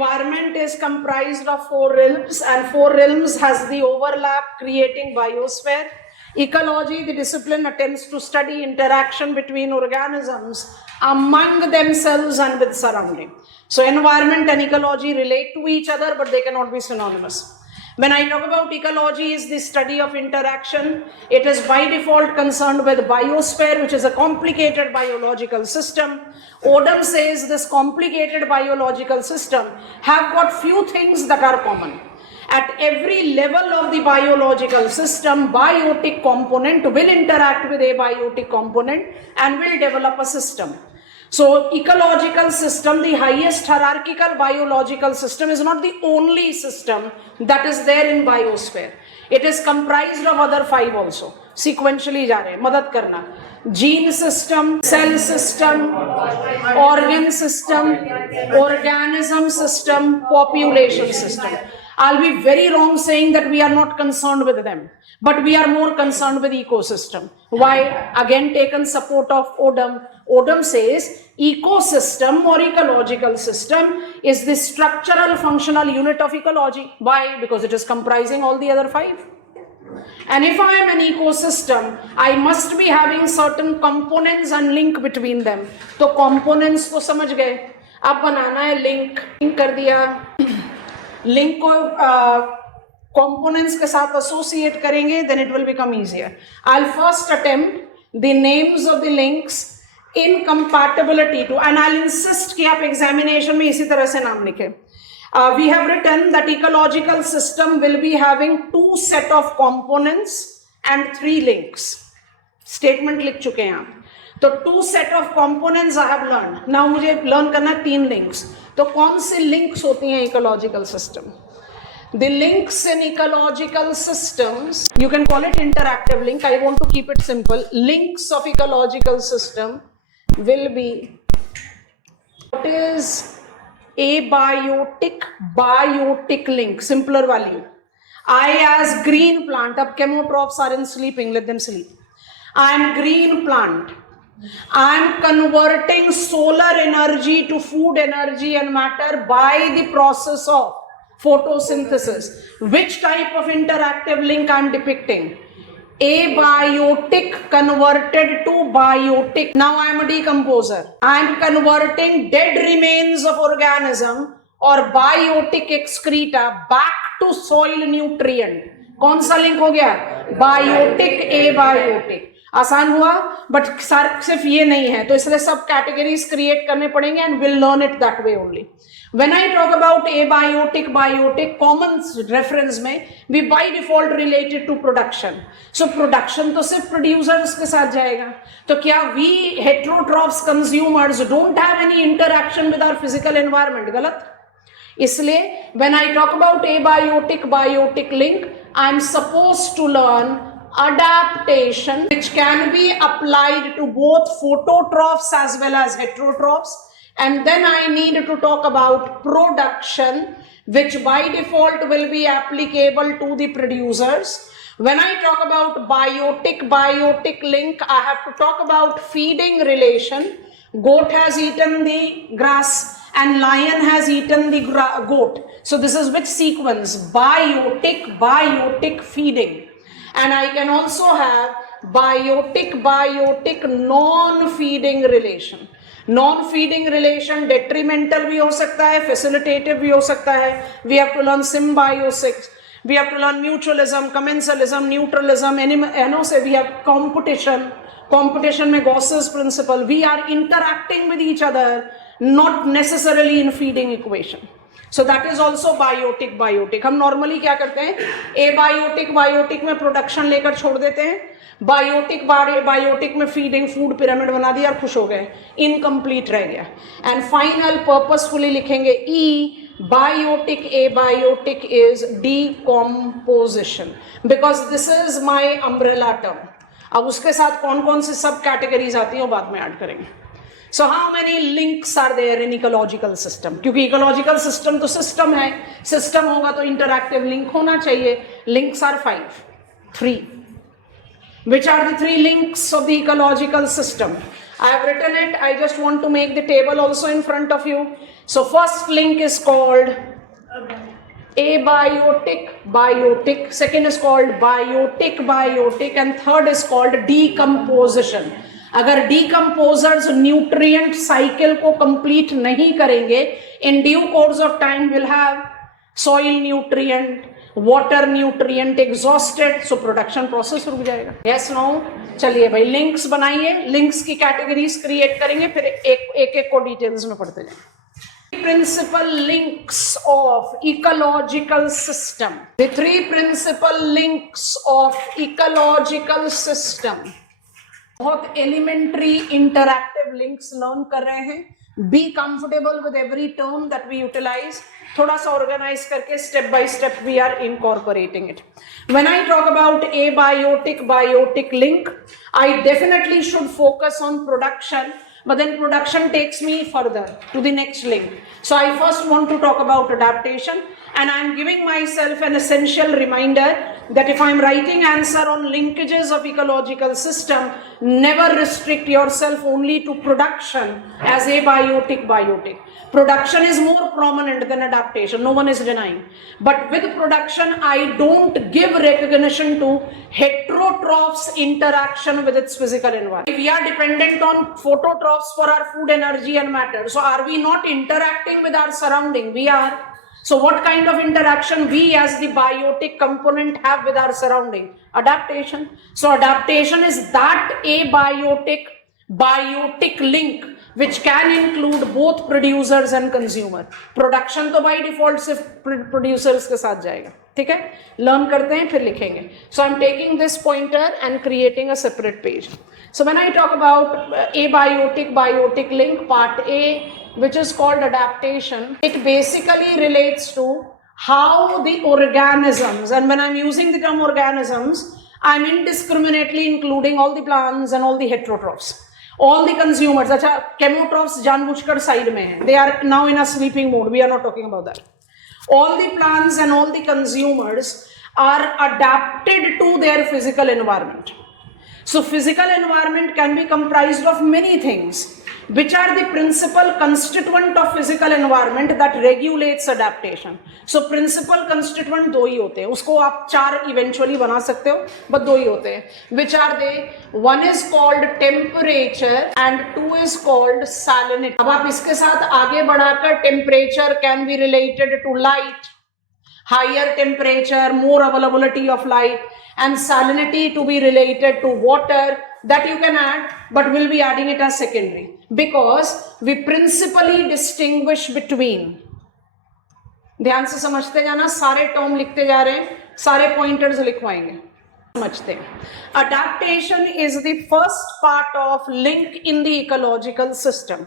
environment is comprised of 4 realms, and 4 realms has the overlap creating biosphere. Ecology, the discipline, attempts to study interaction between organisms among themselves and with surrounding. So environment and ecology relate to each other, but they cannot be synonymous. When I talk about ecology is the study of interaction, it is by default concerned with biosphere, which is a complicated biological system. Odum says this complicated biological system have got few things that are common. At every level of the biological system, biotic component will interact with abiotic component and will develop a system. So ecological system, the highest hierarchical biological system, is not the only system that is there in biosphere. It is comprised of other 5 also. Sequentially जा रहे हैं, मदद करना. Gene system, cell system, organ system, organism system, population system. I'll be very wrong saying that we are not concerned with them, but we are more concerned with ecosystem. Why? Again, taken support of Odum. Odum says ecosystem or ecological system is the structural functional unit of ecology. Why? Because it is comprising all the other 5. And if I am an ecosystem, I must be having certain components and link between them. तो components तो समझ गए. अब बनाना है link कर दिया. Link को components के साथ एसोसिएट करेंगे, then it will become easier. I'll first attempt the names of the links in compatibility to, and I'll insist कि आप एग्जामिनेशन में इसी तरह से नाम लिखें. We have written that ecological system will be having 2 set of components and 3 links. Statement लिख चुके हैं आप. तो 2 set of components I have learned. Now मुझे learn करना 3 links. तो कौन से links होती हैं ecological system? The links in ecological systems, you can call it interactive link. I want to keep it simple. Links of ecological system will be, what is abiotic, biotic link, simpler value. I as green plant, अब chemotrophs are in sleeping, let them sleep. I am green plant. I am converting solar energy to food energy and matter by the process of photosynthesis. Which type of interactive link I am depicting? Abiotic converted to biotic. Now I am a decomposer. I am converting dead remains of organism or biotic excreta back to soil nutrient. कौन सा link हो गया? Biotic, abiotic. आसान हुआ, but सिर्फ ये नहीं है, तो इसलिए सब कैटेगरीज क्रिएट करने पड़ेंगे and will learn it that way only. When I talk about abiotic, biotic, common reference में we by default related to production. So production तो सिर्फ प्रोड्यूसर्स के साथ जाएगा. तो क्या we heterotrophs consumers don't have any interaction with our physical environment? गलत. इसलिए when I talk about abiotic, biotic link, I am supposed to learn adaptation which can be applied to both phototrophs as well as heterotrophs, and then I need to talk about production, which by default will be applicable to the producers. When I talk about biotic link, I have to talk about feeding relation. Goat has eaten the grass and lion has eaten the goat. So this is which sequence? Biotic feeding. And I can also have biotic non-feeding relation. Non-feeding relation detrimental भी हो सकता है, facilitative भी हो सकता है. We have to learn symbiosis. We have to learn mutualism, commensalism, neutralism. We have competition. Competition में Gauss's principle. We are interacting with each other, not necessarily in feeding equation. So that is also biotic. हम normally क्या करते हैं? Abiotic में production लेकर छोड़ देते हैं. बायोटिक में फीडिंग, फूड पिरामिड बना दिया और खुश हो गए. इनकम्प्लीट रह गया. एंड फाइनल पर्पसफुली लिखेंगे ई. Biotic, abiotic is decomposition, because this is my umbrella term. अब उसके साथ कौन कौन सी सब कैटेगरीज आती हैं वो बाद में ऐड करेंगे. So how many links are there in ecological system? क्योंकि ecological system तो system है. System होगा तो interactive link होना चाहिए. Links are 3. Which are the 3 links of the ecological system? I have written it. I just want to make the table also in front of you. So first link is called abiotic, second is called biotic, and third is called decomposition. अगर decomposers nutrient cycle को complete नहीं करेंगे, in due course of time will have soil nutrient, water nutrient exhausted, so production process रुक जाएगा. Yes, no? चलिए भाई links बनाइए, links की categories create करेंगे, फिर एक को details में पढ़ते जाएंगे. Principal links of ecological system. The three principal links of ecological system. बहुत elementary interactive links learn कर रहे हैं. Be comfortable with every term that we utilize. थोड़ा सा organize करके step by step we are incorporating it. When I talk about abiotic link, I definitely should focus on production. But then production takes me further to the next link. So I first want to talk about adaptation, and I am giving myself an essential reminder that if I am writing answer on linkages of ecological system, never restrict yourself only to production as abiotic. Production is more prominent than adaptation, no one is denying. But with production, I don't give recognition to heterotrophs' interaction with its physical environment. We are dependent on phototrophs for our food, energy and matter. So are we not interacting with our surrounding? We are. So what kind of interaction we as the biotic component have with our surrounding? Adaptation. So adaptation is that abiotic link which can include both producers and consumer. Production तो by default सिर्फ producers के साथ जाएगा, ठीक है? Learn करते हैं फिर लिखेंगे. So I'm taking this pointer and creating a separate page. So when I talk about abiotic link part A, which is called adaptation, it basically relates to how the organisms, and when I'm using the term organisms, I'm indiscriminately including all the plants and all the heterotrophs. All the consumers, अच्छा chemotrophs जानबूझकर side में हैं. They are now in a sleeping mode. We are not talking about that. All the plants and all the consumers are adapted to their physical environment. So physical environment can be comprised of many things. Which are the principal constituent of physical environment that regulates adaptation? So principal constituent दो ही होते हैं. उसको आप चार eventually बना सकते हो, but दो ही होते हैं. Which are they? One is called temperature and two is called salinity. अब आप इसके साथ आगे बढ़ाकर temperature can be related to light, higher temperature, more availability of light, and salinity to be related to water. That you can add, but we'll be adding it as secondary because we principally distinguish between. ध्यान से समझते जाना, सारे term लिखते जा रहे हैं, सारे पॉइंटर्स लिखवाएंगे, समझते हैं. Adaptation is the first part of link in the ecological system.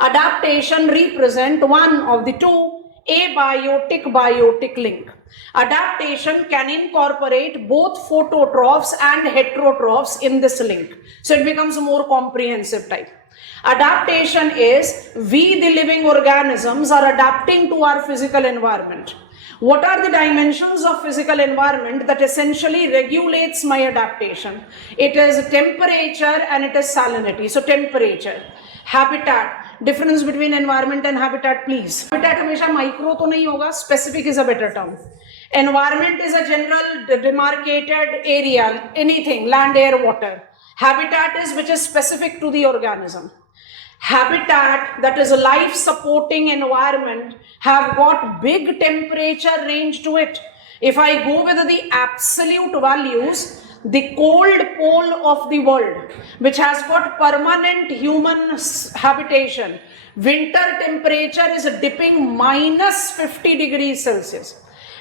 Adaptation represent one of the two abiotic link. Adaptation can incorporate both phototrophs and heterotrophs in this link. So it becomes a more comprehensive type. Adaptation is we the living organisms are adapting to our physical environment. What are the dimensions of physical environment that essentially regulates my adaptation? It is temperature and it is salinity. So temperature, habitat, difference between environment and habitat, please. Habitat हमेशा micro तो नहीं होगा, specific is a better term. Environment is a general demarcated area, anything, land, air, water. Habitat is which is specific to the organism. Habitat, that is a life supporting environment, have got big temperature range to it. If I go with the absolute values, the cold pole of the world, which has got permanent human habitation, winter temperature is dipping minus 50 degrees Celsius.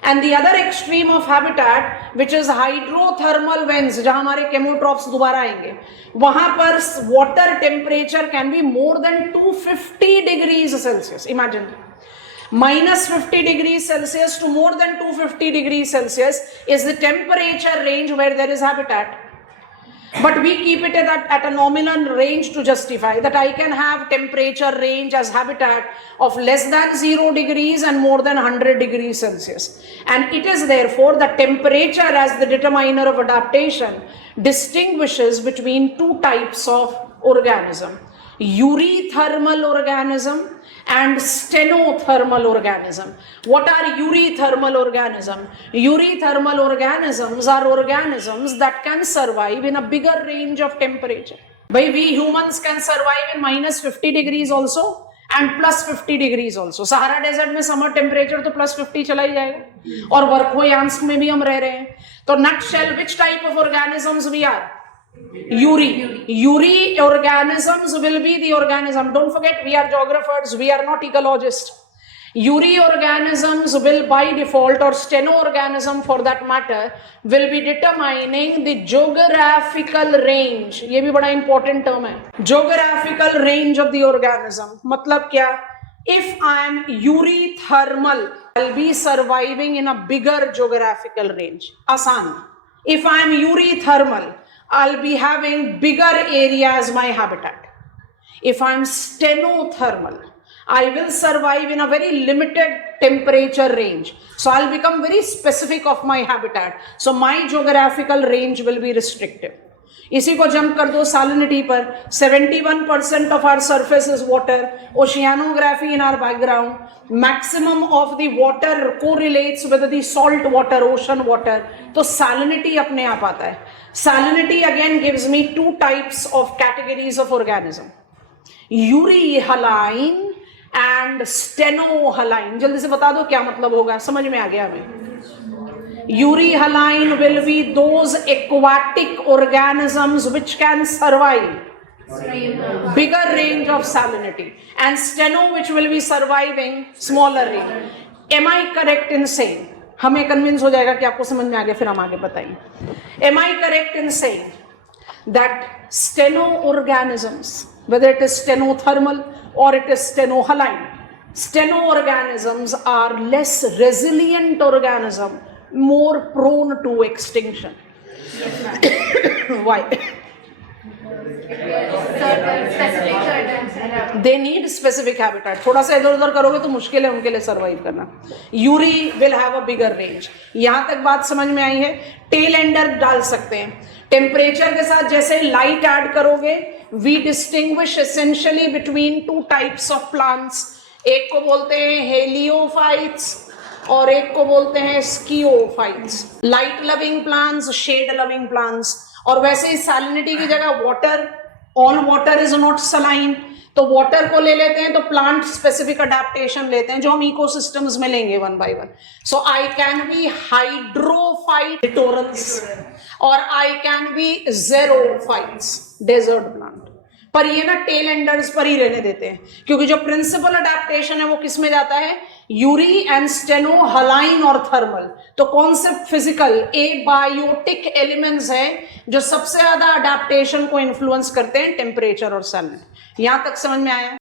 And the other extreme of habitat, which is hydrothermal vents, जहाँ हमारे chemotrophs दोबारा आएंगे, वहाँ पर water temperature can be more than 250 degrees Celsius. Imagine. Minus 50 degrees Celsius to more than 250 degrees Celsius is the temperature range where there is habitat. But we keep it at a nominal range to justify that I can have temperature range as habitat of less than 0 degrees and more than 100 degrees Celsius. And it is therefore the temperature as the determiner of adaptation distinguishes between two types of organism. Euthermal organism and stenothermal organism. What are eurythermal organism? Eurythermal organisms are organisms that can survive in a bigger range of temperature. Bhai, we humans can survive in minus 50 degrees also and plus 50 degrees also. Sahara desert में summer temperature तो plus 50 चला ही जाएगा, और वर्खोयांस्क में भी हम रह रहे हैं. तो nutshell, which type of organisms we are? Eury organisms will be the organism. Don't forget, we are geographers, we are not ecologists. Eury organisms will by default, or steno-organism for that matter, will be determining the geographical range. ये भी बड़ा important term है. Geographical range of the organism. मतलब क्या? If I am eurythermal, I'll be surviving in a bigger geographical range. आसान. If I am eurythermal, I'll be having bigger area as my habitat. If I'm stenothermal, I will survive in a very limited temperature range. So I'll become very specific of my habitat. So my geographical range will be restrictive. इसी को jump कर दो salinity पर. 71% of our surface is water. Oceanography in our background. Maximum of the water correlates with the salt water, ocean water. तो salinity अपने आप आता है. Salinity again gives me two types of categories of organism. Euryhaline and stenohaline. जल्दी से बता दो क्या मतलब होगा, समझ में आ गया हमें. Euryhaline will be those aquatic organisms which can survive bigger range of salinity, and steno which will be surviving smaller range. Am I correct in saying, हमें कन्विंस हो जाएगा कि आपको समझ में आ गया, फिर हम आगे बताएंगे. Am I correct in saying that steno-organisms, whether it is stenothermal or it is stenohaline, steno-organisms are less resilient organism, more prone to extinction? Why? They need specific habitat. थोड़ा सा इधर उधर करोगे तो मुश्किल है उनके लिए सर्वाइव करना. Yuri will have a bigger range. यहां तक बात समझ में आई है. टेल एंडर डाल सकते हैं. टेम्परेचर के साथ जैसे लाइट ऐड करोगे, we distinguish essentially between two types of plants. एक को बोलते हैं हेलियोफाइट्स और एक को बोलते हैं sciophytes. Light loving plants, shade loving plants. और वैसे ही सैलिनिटी की जगह water, all water is not saline, तो वाटर को ले लेते हैं तो प्लांट स्पेसिफिक अडेप्टेशन लेते हैं जो हम इकोसिस्टम्स में लेंगे one by one. So I can be hydrophyte littorals और I can be xerophytes desert plant. पर ये ना टेल एंडर्स पर ही रहने देते हैं, क्योंकि जो प्रिंसिपल अडेप्टेशन है वो किस में जाता है? यूरी एंड स्टेनोहालाइन और थर्मल. तो कौन से फिजिकल एबायोटिक एलिमेंट्स हैं जो सबसे ज्यादा अडेप्टेशन को इन्फ्लुएंस करते हैं? टेम्परेचर और सैलिनिटी. यहां तक समझ में आया?